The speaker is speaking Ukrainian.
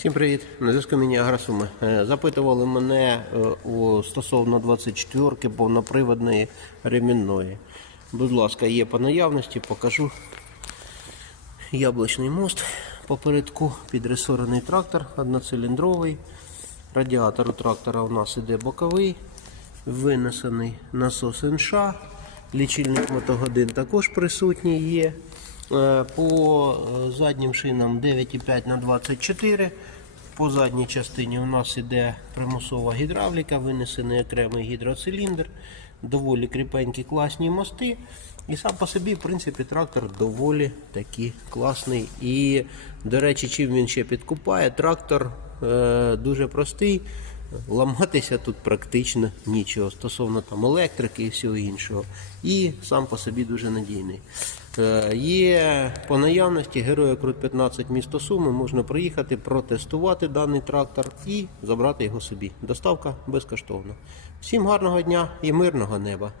Всім привіт! На зв'язку мені Агросуми. Е, Запитували мене е, стосовно 24-ки повноприводної ремінної. Будь ласка, є по наявності, покажу. Яблучний мост попередку, підресорений трактор, одноциліндровий. Радіатор у трактора у нас іде боковий, винесений насос НШ, лічильник мотогодин також присутній є. Е, По е, заднім шинам 9,5 на 24. По задній частині у нас іде примусова гідравліка, винесений окремий гідроциліндр, доволі кріпенькі класні мости. І сам по собі, в принципі, трактор доволі такий класний. І, до речі, чим він ще підкупає, трактор е, дуже простий. Ламатися тут практично нічого стосовно там електрики і всього іншого. І сам по собі дуже надійний. Е, Є по наявності героя Крут 15 місто Суми. Можна приїхати, протестувати даний трактор і забрати його собі. Доставка безкоштовна. Всім гарного дня і мирного неба!